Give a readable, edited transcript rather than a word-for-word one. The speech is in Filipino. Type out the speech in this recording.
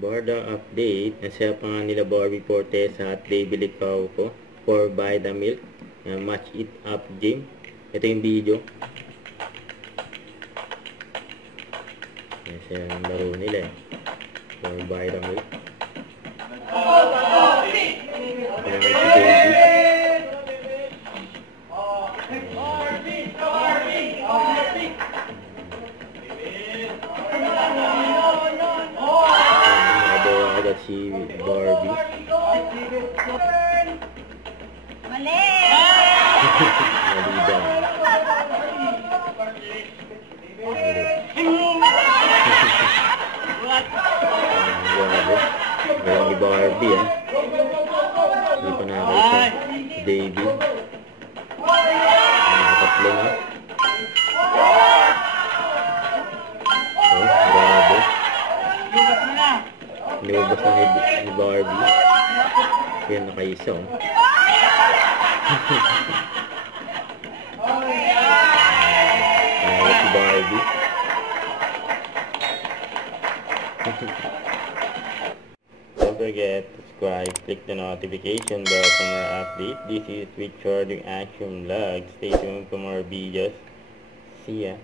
Barda update. Nasaya pa nga nila Barbie Fortesa at Baby Licauco for Buy the Milk. Match it up game. Ito yung video. Nasaya ang laro nila eh. For Buy the Milk. Ito naman si Baby. Agad si Barbie. Mali! Mali daw. Galing ni Barbie ah. Hindi pa nakakaisa. Si David. Nakakatlo na. Oh, grabe. Inubos na ni Barbie. Kaya nakaisa oh. Si Barbie. Don't forget to subscribe, click the notification bell for more updates. This is Richard Action Vlog. Stay tuned for more videos. See ya.